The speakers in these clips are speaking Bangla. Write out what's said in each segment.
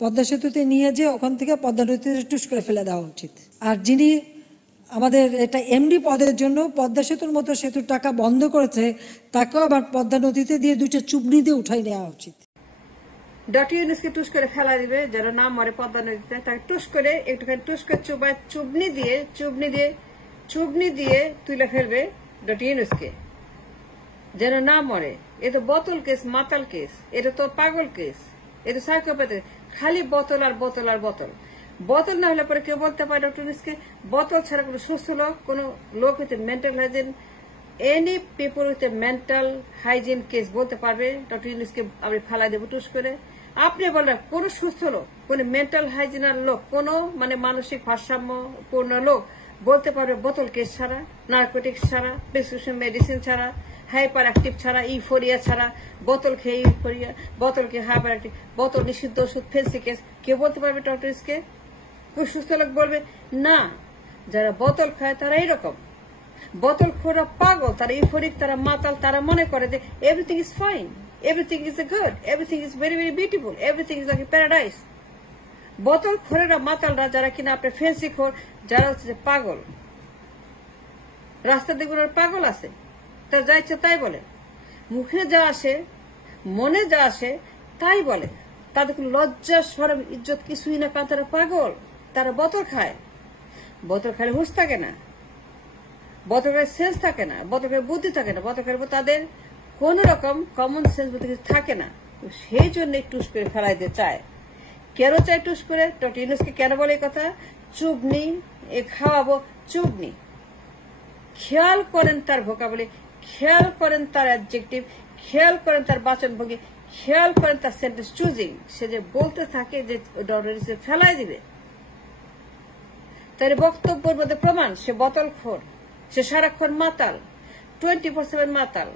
পদ্মা সেতুতে নিয়ে যে ওখান থেকে পদ্মা নদীতে টুস করে ফেলে দেওয়া উচিত। আর যিনি আমাদের এটা এমডি পদের জন্য পদ্মা সেতুর মতো সেতুর টাকা বন্ধ করেছে, তাকেও আবার পদ্মা নদীতে দিয়ে 2টা চুবনি দিয়ে উঠাই নেওয়া উচিত। ডক্টর ইউনূসকে টুস করে ফেলা দিবে, যেন না মরে পদ্মা নদীতে, তাকে টুস করে একটুখানি টুস করে চুবনি দিয়ে তুলে ফেলবে ডক্টর ইউনূসকে, যেন না মরে। এ তো বোতল কেস, মাতাল কেস, এটা তো পাগল কেস, এটা সাইকোপ্যাথি। খালি বোতল আর বোতল আর বোতল। বোতল না হলে পরে কেউ বলতে পারে ডক্টর ইউনূসকে বোতল ছাড়া কোনো সুস্থ লোক, কোনো লোক হইতে mental hygiene, any people with a mental hygiene case বলতে পারবে ডক্টর ইউনূসকে আমি ফালাই দেবো টুস করে। আপনি বলেন কোন সুস্থ লোক, কোন মেন্টাল হাইজিনার লোক, কোন মানে মানসিক ভারসাম্যপূর্ণ লোক বলতে পারবে বোতল কেস ছাড়া, নার্কোটিক্স ছাড়া, প্রেসক্রিপশন মেডিসিন ছাড়া, হাইপার অ্যাক্টিভ ছাড়া, ইউফোরিয়া ছাড়া, বোতল খেয়ে ইউফোরিয়া, বোতল খেয়ে হাইপার অ্যাক্টিভ, বোতল নিষিদ্ধ ওষুধ, ফেন্সি কেস, কেউ বলতে পারবে ডক্টর ইউনূসকে? কোন সুস্থ লোক বলবে না। যারা বোতল খায় তারা এইরকম, বোতল খোরা পাগল, তারা ইউফোরিক, তারা মাতাল, তারা মনে করে যে everything is fine, everything is good, everything is very very beautiful, everything is like a paradise. বোতল খোরেরা মাতালরা যারা কিনা আপনি ফেন্সি খোর, যারা হচ্ছে পাগল, রাস্তা দিয়ে পাগল আছে, তার যা ইচ্ছে তাই বলে, মুখে যা আসে মনে যা আসে তাই বলে, তাদের কোনো লজ্জা শরম ইজ্জত কিছুই না, কারণ তারা পাগল, তারা বোতল খায়। বোতল খালে হুঁশ থাকে না, বোতল খালে সেন্স থাকে না, বোতল খালে বুদ্ধি থাকে না, বোতল খালে তাদের কোন রকম কমন সেন্স বলতে কিছু থাকে না। সেই জন্য টুস করে ফেলাই দিতে চায়। কেন চায় টুস করে? ডক্টর ইউনূসকে কেন বলে এই কথা? চুবনি খাওয়াবো, চুবনি। খেয়াল করেন তার ভোকাবুলারি, খেয়াল করেন তার অ্যাডজেক্টিভ, খেয়াল করেন তার বাচনভঙ্গি, খেয়াল করেন তার সেন্টেন্স চুজিং। সে যে বলতে থাকে যে ডক্টর ইউনূসকে ফেলাই দিবে, তার বক্তব্যের মধ্যে প্রমাণ সে বোতলখোর, সে সারাক্ষণ মাতাল, 24/7 মাতাল।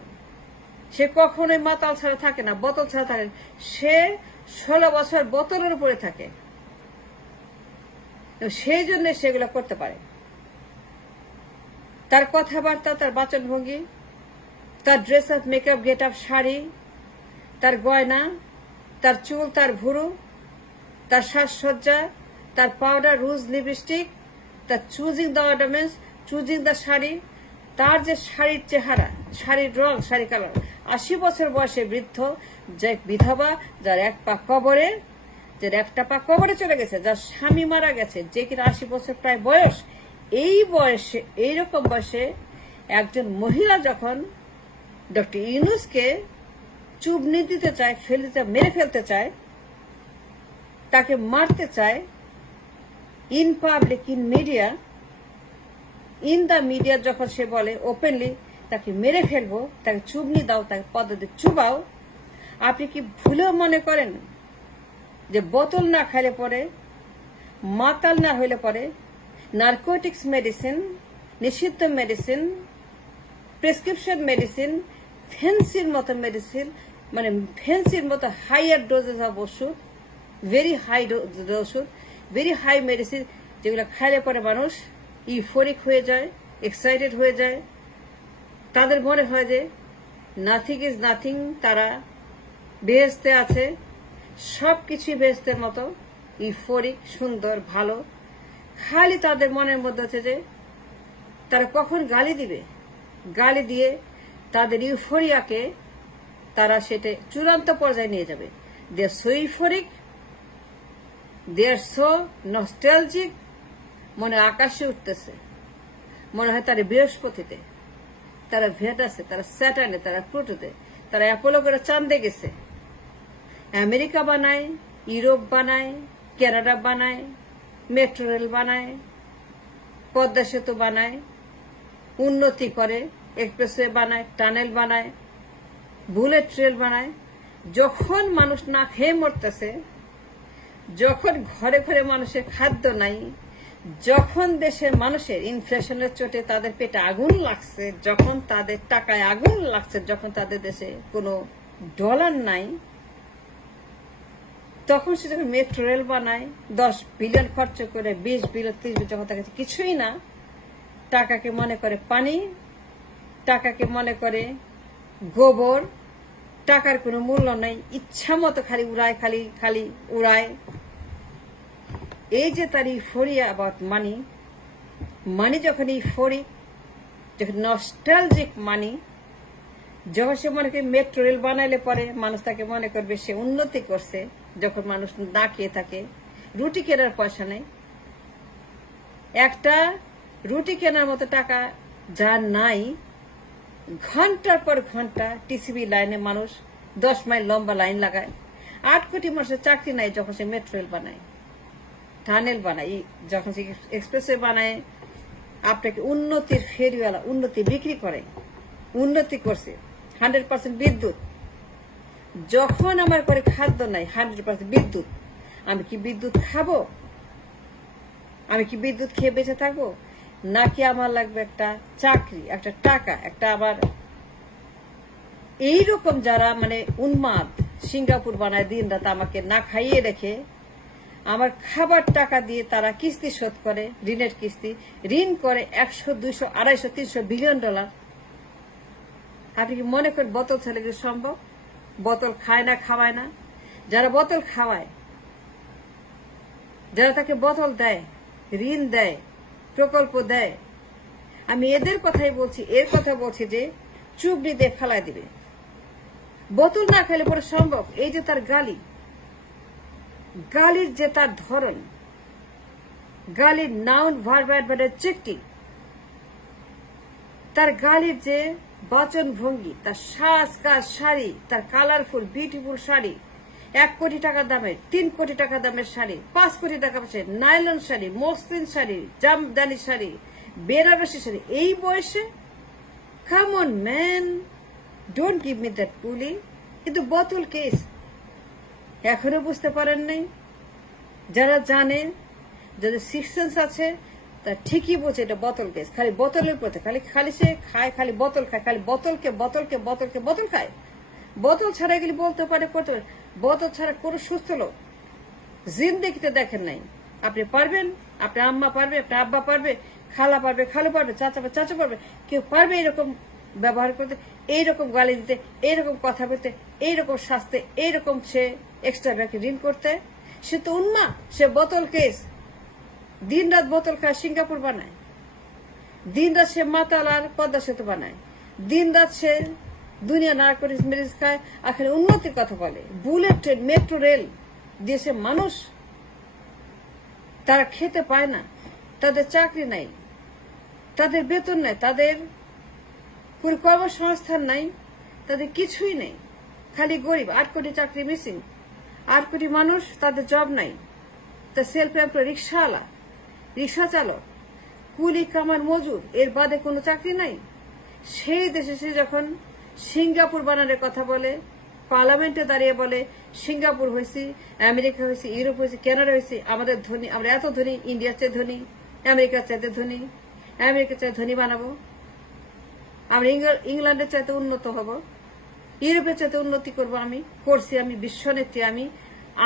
সে কখনোই মাতাল ছাড়া থাকে না, বোতল ছাড়া থাকে না। সে 16 বছর বোতলের উপরে থাকে, সেই জন্য সেগুলো করতে পারে। তার কথাবার্তা, তার বাচনভঙ্গি, তার dress up, makeup, get up, sari, তার গয়না, তার চুল, তার ভুরু, তার সাজসজ্জা, তার পাউডার, রুজ, লিপস্টিক, তার choosing the ornaments, choosing the sari, তার যে শাড়ির চেহারা, শাড়ির রং, শাড়ি কালার। 80 বছর বয়সে বৃদ্ধ, যে বিধবা, যার এক পা কবরে, যার একটা পা কবরে চলে গেছে, যার স্বামী মারা গেছে, যে কিনা 80 বছর প্রায় বয়স, এই বয়সে, এইরকম বয়সে একজন মহিলা যখন ডক্টর ইউনূসকে চুবনি দিতে চায়, মেরে ফেলতে চায়, তাকে মারতে চায়, in public, in media, in the media, যখন সে বলে ওপেনলি তাকে মেরে ফেলবো, তাকে চুবনি দাও, তাকে পদ্ধতি চুবাও, আপনি কি ভুলেও মনে করেন যে বোতল না খাইলে পরে, মাতাল না হইলে পরে, নার্কোটিক্স মেডিসিন, নিষিদ্ধ মেডিসিন, প্রেসক্রিপশন মেডিসিন, ফেন্সির মতো মেডিসিন, মানে ফেন্সির মতো হাইয়ার ডোজেস অফ ওষুধ, ভেরি হাই ডোজ ওষুধ, ভেরি হাই মেডিসিন, যেগুলো খাইলে পরে মানুষ ইউফোরিক হয়ে যায়, এক্সাইটেড হয়ে যায়, তাদের মনে হয় যে নাথিং ইজ নাথিং, তারা বেহেশতে আছে, সবকিছুই বেহেশতের মতো, ইউফোরিক, সুন্দর, ভালো। খালি তাদের মনের মধ্যে আছে যে তারা কখন গালি দিবে, গালি দিয়ে তাদের ইউফোরিয়াকে তারা সেটা চূড়ান্ত পর্যায়ে নিয়ে যাবে। দে আর সো ইউফোরিক, দে আর সো নস্টালজিক, মনে আকাশে উঠতেছে, মনে হয় তারা বৃহস্পতিতে, তারা ভেনাসে, তারা স্যাটার্নে, তারা প্লুটোতে, তারা অ্যাপোলো করে চাঁদে গেছে। আমেরিকা বানায়, ইউরোপ বানায়, কানাডা বানায়, মেট্রো রেল বানায়, পদ্মা সেতু বানায়, উন্নতি করে, এক্সপ্রেসওয়ে বানায়, টানেল বানায়, বুলেট ট্রেন বানায়। যখন মানুষ না খেয়ে মরতেছে, যখন ঘরে ঘরে মানুষের খাদ্য নাই, যখন দেশের মানুষের ইনফ্লেশনের চোটে তাদের পেটে আগুন লাগছে, যখন তাদের টাকায় আগুন লাগছে, যখন তাদের দেশে কোনো ডলার নাই, তখন সে যখন মেট্রো রেল বানায়, 10 বিলিয়ন খরচ করে, 20 বিলিয়ন, 30 বিলিয়ন, যখন তার কাছে কিছুই না, টাকাকে মনে করে পানি, টাকাকে মনে করে গোবর, টাকার কোনো মূল্য নাই, ইচ্ছা মতো খালি উড়ায়, খালি উড়ায়, এই যে তার ইউফোরিয়া অ্যাবাউট মানি, মানি যখন ইউফোরিক, যখন নস্টালজিক মানি, যখন সে মনে করে মেট্রো রেল বানাইলে পরে মানুষ তাকে মনে করবে সে উন্নতি করছে, যখন মানুষ না খেয়ে থাকে, রুটি কেনার পয়সা নেই, একটা রুটি কেনার মতো টাকা যার নাই, ঘন্টার পর ঘন্টা টিসিবি লাইনে মানুষ 10 মাইল লম্বা লাইন লাগায়, 8 কোটি মানুষের চাকরি নাই যখন সে মেট্রো রেল বানায়, টানেল বানায়, যখন সে এক্সপ্রেসওয়ে বানায়, আপনাকে উন্নতির ফেরিওয়ালা উন্নতি বিক্রি করে, উন্নতি করছে 100% বিদ্যুৎ। যখন আমার করে খাদ্য নাই 100% বিদ্যুৎ, আমি কি বিদ্যুৎ খাবো? আমি কি বিদ্যুৎ খেয়ে বেঁচে থাকবো? নাকি আমার লাগবে একটা চাকরি, একটা টাকা, একটা আবার এইরকম যারা মানে উন্মাদ সিঙ্গাপুর বানায় দিন রাত আমাকে না খাইয়ে রেখে আমার খাবার টাকা দিয়ে তারা কিস্তি শোধ করে, ঋণের কিস্তি, ঋণ করে 100, 200, 250, 300 বিলিয়ন ডলার। আপনি কি মনে করেন বোতল ছেলে কি সম্ভব? বোতল খায় না, খাওয়ায় না। যারা বোতল খাওয়ায়, যারা তাকে বোতল দেয়, ঋণ দেয়, প্রকল্প দেয়, আমি এদের কথাই বলছি, এর কথা বলছি যে চুবড়ি দিয়ে ফেলায় দিবে। বোতল না খেলে পরে সম্ভব? এই যে তার গালি, গালির যে তার ধরন, গালির নাউন ভার্ব অ্যাডভার্বের চিকটি, তার গালির যে বাচন ভঙ্গি, তার সাজ কাজ শাড়ি, তার কালারফুল বিউটিফুল শাড়ি, 1 কোটি টাকা দামের, 3 কোটি টাকা দামের শাড়ি, 5 কোটি টাকা দামের নাইলন শাড়ি, মসলিন শাড়ি, জামদানি শাড়ি, বেনারসি শাড়ি, এই বয়সে? Come on man, don't give me that পুলি। কিন্তু বোতল কেস এখনো বুঝতে পারেন নাই? যারা জানেন, যাদের সিক্স সেন্স আছে, তা ঠিকই বোঝে এটা বোতল কেস। খালি বোতলের পথে খালি সে খায়, খালি বোতল খায়, খালি বোতলকে বোতলকে বোতলকে বোতল খায়। বোতল ছাড়া এগুলি বলতে পারে, করতে পারে। বোতল ছাড়া কোনো সুস্থ লোক জিন্দেগিতে দেখেন নাই। আপনি পারবেন, আপনার আম্মা পারবে, আপনার আব্বা পারবে, খালা পারবে, খালু পারবে, চাচা পারবে, কেউ পারবে এরকম ব্যবহার করতে, এইরকম গালি দিতে, এইরকম কথা বলতে, এইরকম শাস্তে, এইরকম সে এক্সট্রা ব্যাংকে ঋণ করতে? সে তো উন্মা, সে বোতল কেস। দিন রাত বোতল খায়, সিঙ্গাপুর বানায়। দিন রাত সে মাতাল আর পদ্মা সেতু বানায়। দিন রাত সে দুনিয়া নারকোটিক্স মেডিসিন খায়, এখন উন্নতির কথা বলে। বুলেট ট্রেন, মেট্রো রেল দেশে মানুষ তারা খেতে পায় না, তাদের চাকরি নাই, তাদের বেতন নাই, তাদের কোন কর্মসংস্থান নাই, তাদের কিছুই নেই, খালি গরিব। 8 কোটি চাকরি মিসিং, 8 কোটি মানুষ তাদের জব নাই। তা সেলফ এমপ্লয়, রিক্সাওয়ালা, রিক্সা চালক, কুলি কামার মজুর, এর বাদে কোনো চাকরি নাই। সেই দেশে সে যখন সিঙ্গাপুর বানানোর কথা বলে, পার্লামেন্টে দাঁড়িয়ে বলে সিঙ্গাপুর হয়েছি, আমেরিকা হয়েছে, ইউরোপ হয়েছে, কানাডা হয়েছে, আমাদের ধনী, আমরা এত ধনী, ইন্ডিয়ার চেয়ে ধনী, আমেরিকার চাইতে ধনী, আমেরিকার চাইতে ধনী বানাবো, আমরা ইংল্যান্ডের চাইতে উন্নত হব, ইউরোপের চাইতে উন্নতি করবো। আমি করছি, আমি বিশ্বনেত্রী, আমি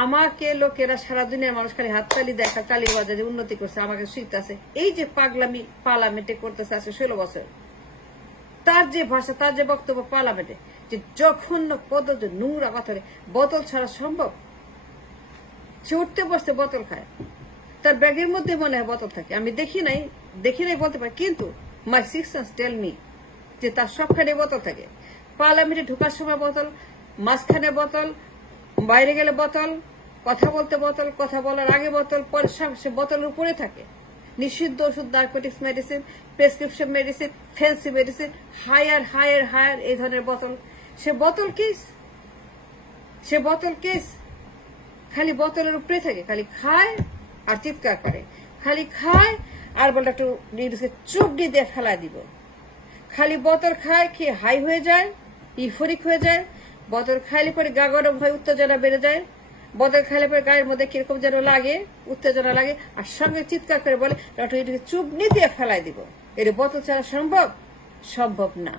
আমাকে লোকেরা সারা দুনিয়ার মানুষ খালি হাততালি দেখা, তালি বাজারে উন্নতি করছে, আমাকে শিখতেছে। এই যে পাগলামি পার্লামেন্টে করতেছে আজকে 16 বছর, তার যে ভাষা, তার যে বক্তব্য পার্লামেন্টে, যে জঘন্য কদর্য নোংরা কথারে, বোতল ছাড়া সম্ভব? সে উঠতে বসতে বোতল খায়, তার ব্যাগের মধ্যে মনে হয় বোতল থাকে। আমি দেখি নাই বলতে পারি, কিন্তু my six sense tell me যে তার সবখানে বোতল থাকে। পার্লামেন্টে ঢোকার সময় বোতল, মাঝখানে বোতল, বাইরে গেলে বোতল, কথা বলতে বোতল, কথা বলার আগে বোতল, পরে সে বোতলের উপরে থাকে। নিষিদ্ধ ওষুধ, narcotics medicine, prescription medicine, fancy medicine, হায়ার এই ধরনের বোতল। সে বোতল কেস, সে বোতল কেস, খালি বোতলের উপরে থাকে, খালি খায় আর চিৎকার করে, খালি খায় আর বলে একটু চুবড়ি দিয়ে ফেলা দিব। খালি বোতল খায়, খেয়ে হাই হয়ে যায়, ইফোরিক হয়ে যায়। বোতল খাইলে পরে গা গরম হয়, উত্তেজনা বেড়ে যায়। বোতল খাইলে পরে গায়ের মধ্যে কিরকম যেন লাগে, উত্তেজনা লাগে, আর সঙ্গে চিৎকার করে বলে এটাকে চুবড়ি দিয়ে ফেলাই দিব। এটা বোতল ছাড়া সম্ভব? সম্ভব না।